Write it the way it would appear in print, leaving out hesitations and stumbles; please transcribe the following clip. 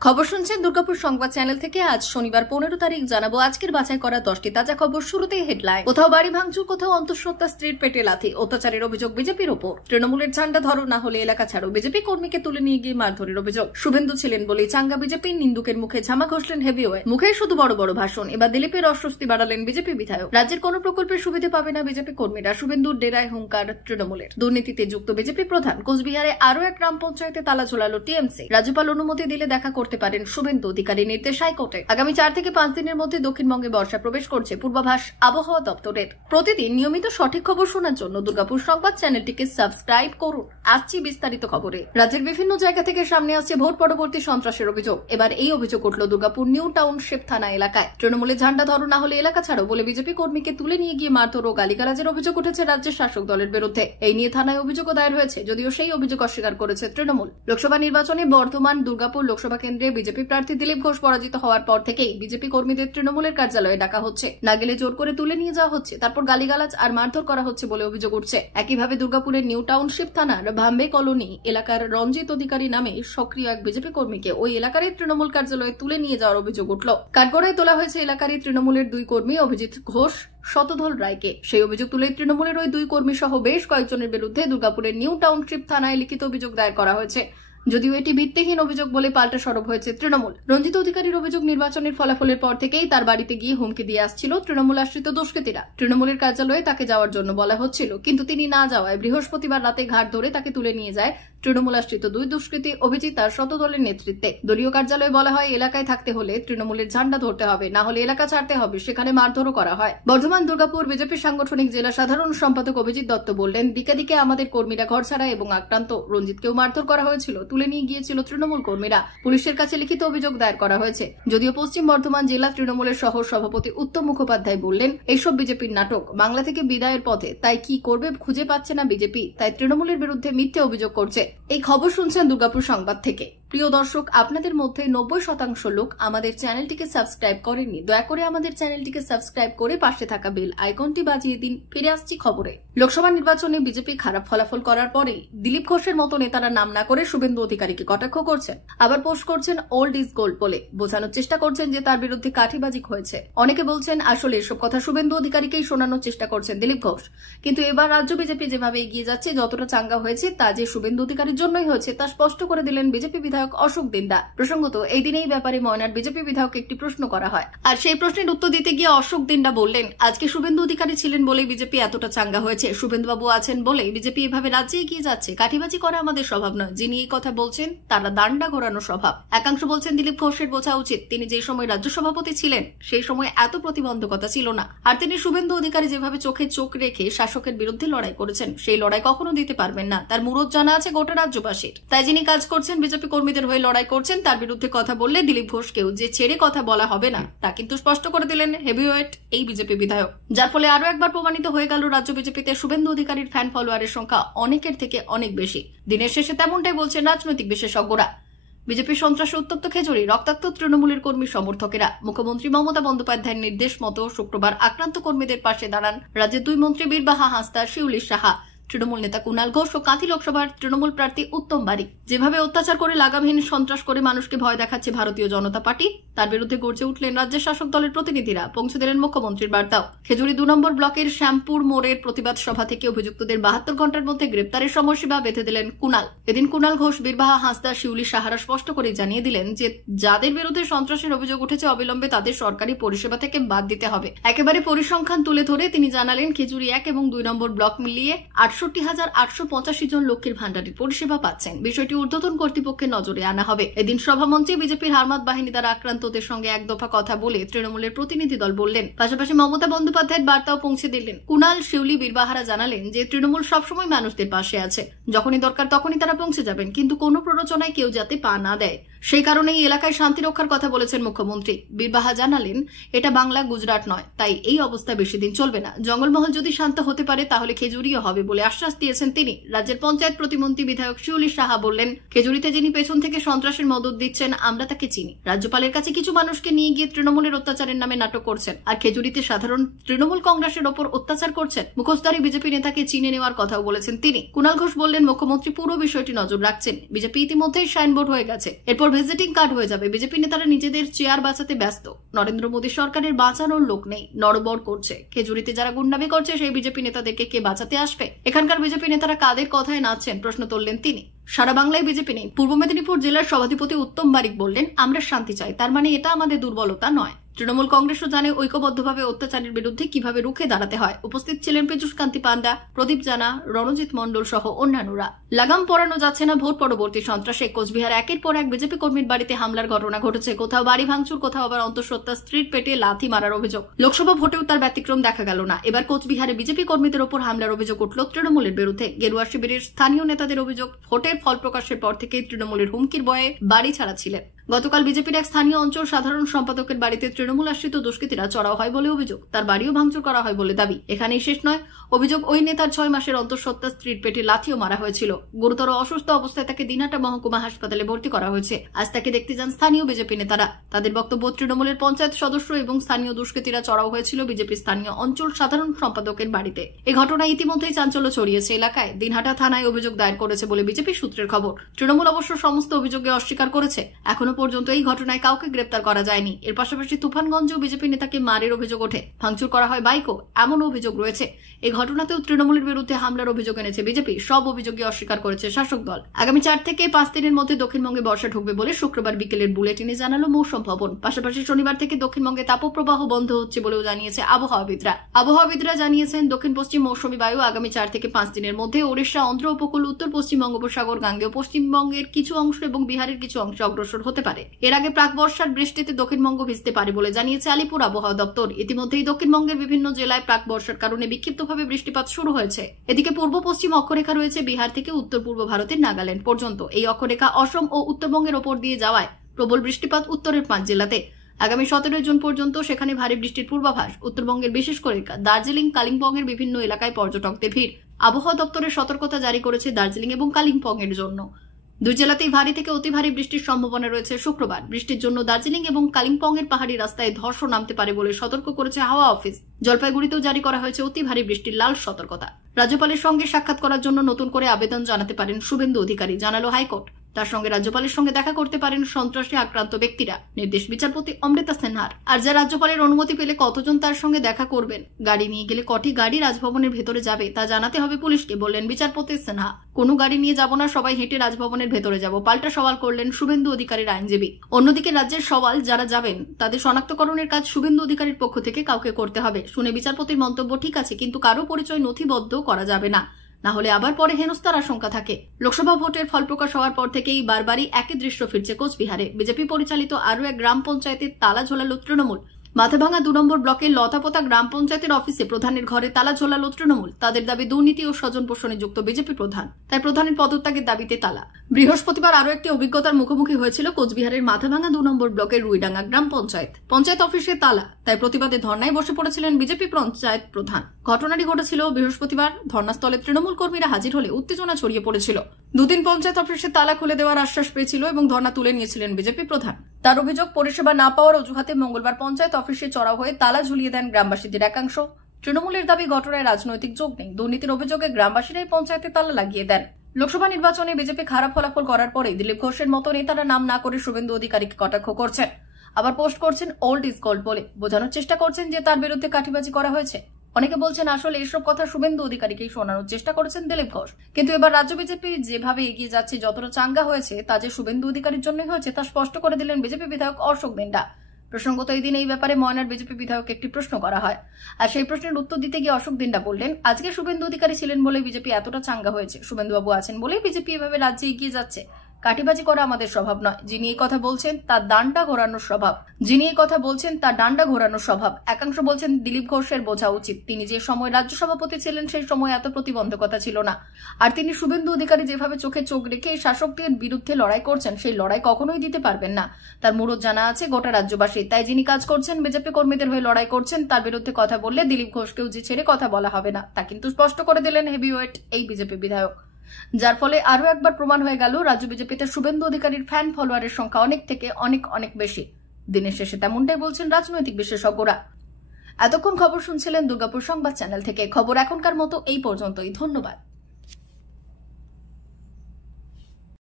খবর শুনছেন দুর্গাপুর সংবাদ চ্যানেল থেকে। আজ শনিবার 15 তারিখ জানাবো আজকের বাছাই করা 10টি তাজা খবর। শুরুতেই হেডলাইন। কোথাও বাড়ি ভাঙচুর, কোথাও অন্তঃসত্ত্বা স্ত্রীর পেটে লাথি, অত্যাচারের অভিযোগ বিজেপির ওপর। তৃণমূলের ঝান্ডা ধরো, না হলে এলাকা ছাড়ো। বিজেপি কর্মীকে তুলে নিয়ে গিয়ে মারধরের অভিযোগ। শুভেন্দু ছিলেন বলেই চাঙ্গা বিজেপি, নিন্দুকের মুখে ঝামা ঘষলেন হেভিওয়ে। মুখে শুধু বড় বড় ভাষণ। এবার দিলীপের অস্বস্তি বাড়ালেন বিজেপি বিধায়ক। রাজ্যের কোন প্রকল্পের সুবিধা পাবে না বিজেপি কর্মীরা। শুভেন্দুর ডেরায় হুঙ্কার তৃণমূলের। দুর্নীতিতে যুক্ত বিজেপি প্রধান। কোচবিহারে আরো এক গ্রাম পঞ্চায়েতে তালা ঝোলালো টিএমসি। রাজ্যপাল অনুমতি দিলে দেখা করতে পারেন শুভেন্দু। অধিকারী নির্দেশ হাইকোর্টে। আগামী 4 থেকে 5 দিনের মধ্যে দক্ষিণবঙ্গে বর্ষা প্রবেশ করছে পূর্বাভাস আবহাওয়া দপ্তরের। প্রতিদিন নিয়মিত সঠিক খবর শোনার জন্য দুর্গাপুর সংবাদ চ্যানেলটিকে সাবস্ক্রাইব করুন। আসছি বিস্তারিত খবরে। রাজ্যের বিভিন্ন জায়গা থেকে সামনে আসছে ভোট পরবর্তী সন্ত্রাসের অভিযোগ। এবার এই অভিযোগ উঠল দুর্গাপুর নিউ টাউনশিপ থানা এলাকায়। তৃণমূলের ঝান্ডা ধরো, না হলে এলাকা ছাড়ো বলে বিজেপি কর্মীকে তুলে নিয়ে গিয়ে মারধর ও গালিগালাজের অভিযোগ উঠেছে রাজ্যের শাসক দলের বিরুদ্ধে। এই নিয়ে থানায় অভিযোগও দায়ের হয়েছে, যদিও সেই অভিযোগ অস্বীকার করেছে তৃণমূল। লোকসভা নির্বাচনে বর্ধমান দুর্গাপুর লোকসভা কেন্দ্রে বিজেপি প্রার্থী দিলীপ ঘোষ পরাজিত হওয়ার পর থেকেই বিজেপি কর্মীদের তৃণমূলের কার্যালয়ে ডাকা হচ্ছে। না গেলে জোর করে তুলে নিয়ে যাওয়া হচ্ছে, তারপর গালিগালাজ আর মারধর করা হচ্ছে বলে অভিযোগ উঠছে। একইভাবে দুর্গাপুরের নিউ টাউনশিপ থানার ভাম্বে কলোনি এলাকার রঞ্জিত অধিকারী নামে সক্রিয় এক বিজেপি কর্মীকে ওই এলাকারই তৃণমূল কার্যালয়ে তুলে নিয়ে যাওয়ার অভিযোগ উঠল। কাঠগড়ায় তোলা হয়েছে এলাকারই তৃণমূলের 2 কর্মী অভিজিৎ ঘোষ, শতধল রায়কে। সেই অভিযোগ তুলে তৃণমূলের ওই 2 কর্মী সহ বেশ কয়েকজনের বিরুদ্ধে দুর্গাপুরের নিউ টাউনশিপ থানায় লিখিত অভিযোগ দায়ের করা হয়েছে। যদিও এটি ভিত্তিহীন অভিযোগ বলে পাল্টা সরব হয়েছে তৃণমূল। রঞ্জিত অধিকারীর অভিযোগ, নির্বাচনের ফলাফলের পর থেকেই তার বাড়িতে গিয়ে হুমকি দিয়ে আসছিল তৃণমূল আশ্রিত দুষ্কৃতীরা। তৃণমূলের কার্যালয়ে তাকে যাওয়ার জন্য বলা হচ্ছিল, কিন্তু তিনি না যাওয়ায় বৃহস্পতিবার রাতে ঘাট ধরে তাকে তুলে নিয়ে যায় তৃণমূল আশ্রিত 2 দুষ্কৃতী অভিজিৎ আর শতদলের নেতৃত্বে। দলীয় কার্যালয়ে বলা হয়, এলাকায় থাকতে হলে তৃণমূলের ঝান্ডা ধরতে হবে, না হলে এলাকা ছাড়তে হবে। সেখানে মারধরও করা হয়। বর্ধমান দুর্গাপুর বিজেপির সাংগঠনিক জেলা সাধারণ সম্পাদক অভিজিৎ দত্ত বললেন, দিকে দিকে আমাদের কর্মীরা ঘরছাড়া এবং আক্রান্ত। রঞ্জিতকেও মারধর করা হয়েছিল, তুলে নিয়ে গিয়েছিল তৃণমূল কর্মীরা। পুলিশের কাছে লিখিত অভিযোগ দায়ের করা হয়েছে। যদিও পশ্চিম বর্ধমান জেলা তৃণমূলের সহ সভাপতি উত্তম মুখোপাধ্যায় বললেন, এইসব বিজেপির নাটক। বাংলা থেকে বিদায়ের পথে, তাই কি করবে খুঁজে পাচ্ছে না বিজেপি, তাই তৃণমূলের বিরুদ্ধে মিথ্যে অভিযোগ করছে। এই খবর শুনছেন দুর্গাপুর সংবাদ থেকে। প্রিয় দর্শক, আপনাদের মধ্যে 90% লোক আমাদের চ্যানেলটিকে সাবস্ক্রাইব করেননি। দয়া করে আমাদের চ্যানেলটিকে সাবস্ক্রাইব করে পাশে থাকা বেল আইকনটি বাজিয়ে দিন। ফিরে আসছি খবরে। লোকসভা নির্বাচনে বিজেপি খারাপ ফলাফল করার পরে দিলীপ ঘোষের মতো নেতারা নাম না করে শুভেন্দু অধিকারীকে কটাক্ষ করছেন। আবার পোস্ট করছেন ওল্ড ইজ গোল্ড বলে। বোঝানোর চেষ্টা করছেন যে তার বিরুদ্ধে কাঠিবাজি হয়েছে। অনেকে বলছেন আসলে এসব কথা শুভেন্দু অধিকারীকেই শোনানোর চেষ্টা করছেন দিলীপ ঘোষ। কিন্তু এবার রাজ্য বিজেপি যেভাবে এগিয়ে যাচ্ছে, যতটা চাঙ্গা হয়েছে তা যে শুভেন্দু অধিকারীর জন্যই হয়েছে তা স্পষ্ট করে দিলেন বিজেপি বিধায়ক অশোক দিন্দা। প্রসঙ্গত, এই দিনে এই ব্যাপারে ময়নার বিজেপি বিধায়ককে একটি প্রশ্ন করা হয়, আর সেই প্রশ্নের উত্তর দিতে গিয়ে অশোক দিন্দা বললেন, আজকে শুভেন্দু অধিকারী ছিলেন বলেই বিজেপি এতটা চাঙ্গা হয়েছে। শুভেন্দুবাবু আছেন বলেই বিজেপি এভাবে রাজ্যে এগিয়ে যাচ্ছে। কাঠিবাজি করা আমাদের স্বভাব নয়। যিনি এই কথা বলছেন তারা দান্ডা ঘোরানো স্বভাব। একাংশ বলছেন দিলীপ ঘোষের বোঝা উচিত, তিনি যে সময় রাজ্য সভাপতি ছিলেন সেই সময় এত প্রতিবন্ধকতা ছিল না। আর তিনি শুভেন্দু অধিকারী যেভাবে চোখে চোখ রেখে শাসকের বিরুদ্ধে লড়াই করেছেন, সেই লড়াই কখনো দিতে পারবেন না। তার মুরত জানা আছে গোটা রাজ্যবাসীর। তাই যিনি কাজ করছেন, বিজেপি কর্মীদের হয়ে লড়াই করছেন, তার বিরুদ্ধে কথা বললে দিলীপ ঘোষকেও যে ছেড়ে কথা বলা হবে না তা কিন্তু স্পষ্ট করে দিলেন হেভিওয়েট এই বিজেপি বিধায়ক। যার ফলে আরো একবার প্রমাণিত হয়ে গেল রাজ্য বিজেপিতে শুভেন্দু অধিকারীর ফ্যান ফলোয়ারের সংখ্যা অনেকের থেকে অনেক বেশি। দিনের শেষে তেমনটাই বলছেন রাজনৈতিক বিশেষজ্ঞরা। বিজেপির সন্ত্রাসে উত্তপ্ত খেজুরি, রক্তাক্ত তৃণমূলের কর্মী সমর্থকেরা। মুখ্যমন্ত্রী মমতা বন্দ্যোপাধ্যায়ের নির্দেশ মতো শুক্রবার আক্রান্ত কর্মীদের পাশে দাঁড়ান রাজ্যের 2 মন্ত্রী বীরবাহা হাঁসদা, শিউলি সাহা, তৃণমূল নেতা কুণাল ঘোষ ও কাঁথি লোকসভার তৃণমূল প্রার্থী উত্তম বাড়ি। যেভাবে অত্যাচার করে লাগামহীন সন্ত্রাস করে মানুষকে ভয় দেখাচ্ছে ভারতীয় জনতা পার্টি, তার বিরুদ্ধে গর্জে উঠলেন রাজ্যের শাসক দলের প্রতিনিধিরা। পৌঁছে দিলেন মুখ্যমন্ত্রীর বার্তাও। খেজুরি 2 নম্বর ব্লকের শ্যামপুর মোড়ের প্রতিবাদ সভা থেকে অভিযুক্তদের 72 ঘন্টার মধ্যে গ্রেপ্তারের সময়সীমা বেঁধে দিলেন কুণাল। এদিন কুণাল ঘোষ, বীরবাহা হাঁসদা, শিউলি সাহারা স্পষ্ট করে জানিয়ে দিলেন যে যাদের বিরুদ্ধে সন্ত্রাসের অভিযোগ উঠেছে অবিলম্বে তাদের সরকারি পরিষেবা থেকে বাদ দিতে হবে। একেবারে পরিসংখ্যান তুলে ধরে তিনি জানালেন, খেজুরি 1 এবং 2 নম্বর ব্লক মিলিয়ে 68,885 জন লক্ষ্মীর ভান্ডারের পরিষেবা পাচ্ছেন। বিষয়টি ঊর্ধ্বতন কর্তৃপক্ষের নজরে আনা হবে। এদিন সভামঞ্চে বিজেপির হারমাত বাহিনী দ্বারা আক্রান্তদের সঙ্গে এক দফা কথা বলে তৃণমূলের প্রতিনিধি দল বললেন। পাশাপাশি মমতা বন্দ্যোপাধ্যায়ের বার্তাও পৌঁছে দিলেন। কুণাল, শিউলি, বীরবাহারা জানালেন যে তৃণমূল সবসময় মানুষদের পাশে আছে। যখনই দরকার তখনই তারা পৌঁছে যাবেন, কিন্তু কোনো প্ররোচনায় কেউ যাতে পা না দেয় সেই কারণেই এলাকায় শান্তি রক্ষার কথা বলেছেন মুখ্যমন্ত্রী। বীরবাহা জানালেন, এটা বাংলা গুজরাট নয়, তাই এই অবস্থা বেশি দিন চলবে না। জঙ্গলমহল যদি শান্ত হতে পারে তাহলে খেজুরিও হবে বলে আশ্বাস দিয়েছেন তিনি। রাজ্যের পঞ্চায়েত প্রতিমন্ত্রী বিধায়ক শিউলি সাহা বললেন, খেজুরিতে যিনি পেছন থেকে সন্ত্রাসের মদত দিচ্ছেন আমরা তাকে চিনি। রাজ্যপালের কাছে কিছু মানুষকে নিয়ে গিয়ে তৃণমূলের অত্যাচারের নামে নাটক করছেন, আর খেজুরিতে সাধারণ তৃণমূল কংগ্রেসের ওপর অত্যাচার করছেন। মুখোশধারী বিজেপি নেতাকে চিনে নেওয়ার কথাও বলেছেন তিনি। কুণাল ঘোষ বললেন, মুখ্যমন্ত্রী পুরো বিষয়টি নজর রাখছেন। বিজেপি ইতিমধ্যেই সাইনবোর্ড হয়ে গেছে। এরপর ভিজিটিং কার্ড হয়ে যাবে। বিজেপি নেতারা নিজেদের চেয়ার বাঁচাতে ব্যস্ত। নরেন্দ্র মোদী সরকারের বাঁচানোর লোক নেই, নড়বড় করছে। খেজুরিতে যারা গুন্ডামি করছে সেই বিজেপি নেতাদেরকে কে বাঁচাতে আসবে? এখানকার বিজেপি নেতারা কাদের কথায় নাচছেন প্রশ্ন তুললেন তিনি। সারা বাংলায় বিজেপি নেই। পূর্ব মেদিনীপুর জেলার সভাধিপতি উত্তম বারিক বললেন, আমরা শান্তি চাই, তার মানে এটা আমাদের দুর্বলতা নয়। তৃণমূল কংগ্রেসও জানে ঐক্যবদ্ধভাবে অত্যাচারের বিরুদ্ধে কিভাবে রুখে দাঁড়াতে হয়। উপস্থিত ছিলেন পীযূষ কান্তি পান্ডা, প্রদীপ জানা, রণজিৎ মণ্ডল সহ অন্যান্যরা। লাগাম পরানো যাচ্ছে না ভোট পরবর্তী সন্ত্রাসে। কোচবিহার একের পর এক বিজেপি কর্মীর বাড়িতে হামলার ঘটনা ঘটেছে। কোথাও বাড়ি ভাঙচুর, কোথাও আবার অন্তঃসত্ত্বা স্ত্রীর পেটে লাথি মারার অভিযোগ। লোকসভা ভোটেও তার ব্যতিক্রম দেখা গেল না। এবার কোচবিহারে বিজেপি কর্মীদের ওপর হামলার অভিযোগ উঠল তৃণমূলের বিরুদ্ধে। গেরুয়া শিবিরের স্থানীয় নেতাদের অভিযোগ, ভোটের ফল প্রকাশের পর থেকে তৃণমূলের হুমকির ভয়ে বাড়ি ছাড়া ছিলেন। গতকাল বিজেপির এক স্থানীয় অঞ্চল সাধারণ সম্পাদকের বাড়িতে তৃণমূল আশ্রিত দুষ্কৃতীরা চড়াও হয় বলে অভিযোগ। তার বাড়িও ভাঙচুর করা হয় বলে দাবি। এখানেই শেষ নয়, অভিযোগ ওই নেতার 6 মাসের অন্তঃসত্ত্বা স্ত্রীর পেটে লাথিও মারা হয়েছিল। গুরুতর অসুস্থ অবস্থায় তাকে দিনহাটা মহকুমা হাসপাতালে ভর্তি করা হয়েছে। আজ তাকে দেখতে যান স্থানীয় বিজেপি নেতারা। তাদের বক্তব্য, তৃণমূলের পঞ্চায়েত সদস্য এবং স্থানীয় দুষ্কৃতীরা চড়াও হয়েছিল বিজেপির স্থানীয় অঞ্চল সাধারণ সম্পাদকের বাড়িতে। এই ঘটনায় ইতিমধ্যেই চাঞ্চল্য ছড়িয়েছে এলাকায়। দিনহাটা থানায় অভিযোগ দায়ের করেছে বলে বিজেপি সূত্রের খবর। তৃণমূল অবশ্য সমস্ত অভিযোগে অস্বীকার করেছে। এখনো পর্যন্ত এই ঘটনায় কাউকে গ্রেপ্তার করা যায়নি। এর পাশাপাশি তুফানগঞ্জেও বিজেপি নেতাকে মারের অভিযোগ ওঠে, ভাঙচুর করা হয় বাইকও, এমন অভিযোগ রয়েছে। এই ঘটনাতেও তৃণমূলের বিরুদ্ধে হামলার অভিযোগ এনেছে বিজেপি। সব অভিযোগই অস্বীকার করেছে শাসক দল। আগামী 4 থেকে 5 দিনের মধ্যে দক্ষিণবঙ্গে বর্ষা ঢুকবে বলে শুক্রবার বিকেলের বুলেটিনে জানালো মৌসুম ভবন। পাশাপাশি শনিবার থেকে দক্ষিণবঙ্গে তাপপ্রবাহ বন্ধ হচ্ছে বলেও জানিয়েছে আবহাওয়াবিদরা। আবহাওয়াবিদরা জানিয়েছেন, দক্ষিণ পশ্চিম মৌসুমী বায়ু আগামী 4 থেকে 5 দিনের মধ্যে ওড়িশা, অন্ধ্র উপকূল, উত্তর পশ্চিম বঙ্গোপসাগর, গাঙ্গেয় পশ্চিমবঙ্গের কিছু অংশ এবং বিহারের কিছু অংশে অগ্রসর হতে পারে। এর আগে প্রাক বর্ষার বৃষ্টিতে দক্ষিণবঙ্গ ভিজতে পারে বলে জানিয়েছে আলিপুর আবহাওয়া দপ্তর। ইতিমধ্যেই দক্ষিণবঙ্গের বিভিন্ন জেলায় প্রাক বর্ষার কারণে বিক্ষিপ্তভাবে বৃষ্টিপাত শুরু হয়েছে। এদিকে পূর্ব পশ্চিম অক্ষরেখা রয়েছে বিহার থেকে উত্তর পূর্ব ভারতের নাগাল্যান্ড পর্যন্ত। এই অক্ষরেখা অসম ও উত্তরবঙ্গের ওপর দিয়ে যাওয়ায় প্রবল বৃষ্টিপাত উত্তরের 5 জেলাতে। আগামী 17 জুন পর্যন্ত সেখানে ভারী বৃষ্টির পূর্বাভাস। উত্তরবঙ্গের বিশেষ করে দার্জিলিং, কালিম্পংয়ের বিভিন্ন এলাকায় পর্যটকদের ভিড়। আবহাওয়া দপ্তরের সতর্কতা জারি করেছে দার্জিলিং এবং কালিম্পং এর জন্য। 2 জেলাতেই ভারী থেকে অতি ভারী বৃষ্টির সম্ভাবনা রয়েছে শুক্রবার। বৃষ্টির জন্য দার্জিলিং এবং কালিম্পং এর পাহাড়ি রাস্তায় ধসও নামতে পারে বলে সতর্ক করেছে হাওয়া অফিস। জলপাইগুড়িতেও জারি করা হয়েছে অতি ভারী বৃষ্টির লাল সতর্কতা। রাজ্যপালের সঙ্গে সাক্ষাৎ করার জন্য নতুন করে আবেদন জানাতে পারেন শুভেন্দু অধিকারী, জানালো হাইকোর্ট। তার সঙ্গে রাজ্যপালের সঙ্গে দেখা করতে পারেন সন্ত্রাসে আক্রান্ত ব্যক্তিরা, নির্দেশ বিচারপতি অমৃতা সিনহার। আর যা রাজ্যপালের অনুমতি পেলে কতজন তার সঙ্গে দেখা করবেন, গাড়ি নিয়ে গেলে কটি গাড়ি রাজভবনের ভেতরে যাবে তা জানাতে হবে পুলিশকে, বললেন বিচারপতি সিনহা। কোনো গাড়ি নিয়ে যাব না, সবাই হেঁটে রাজভবনের ভেতরে যাব, পাল্টা সওয়াল করলেন শুভেন্দু অধিকারীর আইনজীবী। অন্যদিকে রাজ্যের সওয়াল, যারা যাবেন তাদের শনাক্তকরণের কাজ শুভেন্দু অধিকারীর পক্ষ থেকে কাউকে করতে হবে। শুনে বিচারপতির মন্তব্য, ঠিক আছে, কিন্তু কারো পরিচয় নথিবদ্ধ করা যাবে না, না হলে আবার পরে হেনস্থার আশঙ্কা থাকে। লোকসভা ভোটের ফল প্রকাশ হওয়ার পর থেকেই বারবারই একই দৃশ্য ফিরছে কোচবিহারে। বিজেপি পরিচালিত আরও এক গ্রাম পঞ্চায়েতের তালা ঝোলালো তৃণমূল। মাথাভাঙা 2 নম্বর ব্লকের লতাপোতা গ্রাম পঞ্চায়েতের অফিসে প্রধানের ঘরে তালা ঝোলালো তৃণমূল। তাদের দাবি, দুর্নীতি ও স্বজন পোষণে যুক্ত বিজেপি প্রধান, তাই প্রধানের পদত্যাগের দাবিতে তালা। বৃহস্পতিবার আরও একটি অভিজ্ঞতার মুখোমুখি হয়েছিল কোচবিহারের মাথাভাঙা 2 নম্বর ব্লকের রুইডাঙ্গা গ্রাম পঞ্চায়েত। পঞ্চায়েত অফিসে তালা, তাই প্রতিবাদে ধর্নায় বসে পড়েছিলেন বিজেপি পঞ্চায়েত প্রধান। ঘটনাটি ঘটেছিল বৃহস্পতিবার। ধর্নাস্থলে তৃণমূল কর্মীরা হাজির হলে উত্তেজনা ছড়িয়ে পড়েছিল। 2 দিন পঞ্চায়েত অফিসে তালা খুলে দেওয়ার আশ্বাস পেয়েছিল এবং ধর্না তুলে নিয়েছিলেন বিজেপি প্রধান। তার অভিযোগ, পরিষেবা না পাওয়ার অজুহাতে মঙ্গলবার পঞ্চায়েত অফিসে চড়াও হয়ে তালা ঝুলিয়ে দেন গ্রামবাসীদের একাংশ। তৃণমূলের দাবি, ঘটনায় রাজনৈতিক যোগ নেই। দুর্নীতির অভিযোগে গ্রামবাসীরাই পঞ্চায়েতে তালা লাগিয়ে দেন। লোকসভা নির্বাচনে বিজেপি খারাপ ফলাফল করার পরে দিলীপ ঘোষের মতো নেতারা নাম না করে শুভেন্দু অধিকারীকে কটাক্ষ করছেন। আবার পোস্ট করছেন ওল্ড ইজ গোল্ড বলে, বোঝানোর চেষ্টা করছেন যে তার বিরুদ্ধে কাঠিবাজি করা হয়েছে। অনেকে বলছেন আসলে এসব কথা শুভেন্দু অধিকারীকেই শোনানোর চেষ্টা করেছেন দিলীপ ঘোষ। কিন্তু এবার রাজ্য বিজেপি যেভাবে এগিয়ে যাচ্ছে, যতটা চাঙ্গা হয়েছে তা যে শুভেন্দু অধিকারীর জন্যই হয়েছে তা স্পষ্ট করে দিলেন বিজেপি বিধায়ক অশোক দিন্ডা। প্রসঙ্গত, এই দিন এই ব্যাপারে ময়নার বিজেপি বিধায়ক একটি প্রশ্ন করা হয়, আর সেই প্রশ্নের উত্তর দিতে গিয়ে অশোক দিন্ডা বললেন, আজকে শুভেন্দু অধিকারী ছিলেন বলে বিজেপি এতটা চাঙ্গা হয়েছে, শুভেন্দুবাবু আছেন বলেই বিজেপি এভাবে রাজ্যে এগিয়ে যাচ্ছে। কাটিবাজি করা আমাদের স্বভাব নয়। যিনি এই কথা বলছেন তার ডান্ডা ঘোরানোর স্বভাব। একাংশ বলছেন দিলীপ ঘোষের বোঝা উচিত, তিনি যে সময় রাজ্য সভাপতি ছিলেন সেই সময় এত প্রতিবন্ধকতা ছিল না। আর তিনি শুভেন্দু অধিকারী যেভাবে চোখে চোখ রেখে শাসকদের বিরুদ্ধে লড়াই করছেন, সেই লড়াই কখনোই দিতে পারবেন না। তার মুরদ জানা আছে গোটা রাজ্যবাসী। তাই যিনি কাজ করছেন, বিজেপি কর্মীদের হয়ে লড়াই করছেন, তার বিরুদ্ধে কথা বললে দিলীপ ঘোষকেও যে ছেড়ে কথা বলা হবে না, তা কিন্তু স্পষ্ট করে দিলেন হেভিওয়েট এই বিজেপি বিধায়ক। যার ফলে আরো একবার প্রমাণ হয়ে গেল রাজ্য বিজেপিতে শুভেন্দু অধিকারীর ফ্যান ফলোয়ারের সংখ্যা অনেক থেকে অনেক বেশি। দিনের শেষে তেমনটাই বলছেন রাজনৈতিক বিশেষজ্ঞরা। এতক্ষণ খবর শুনছিলেন দুর্গাপুর সংবাদ চ্যানেল থেকে। খবর এখনকার মতো এই পর্যন্তই। ধন্যবাদ।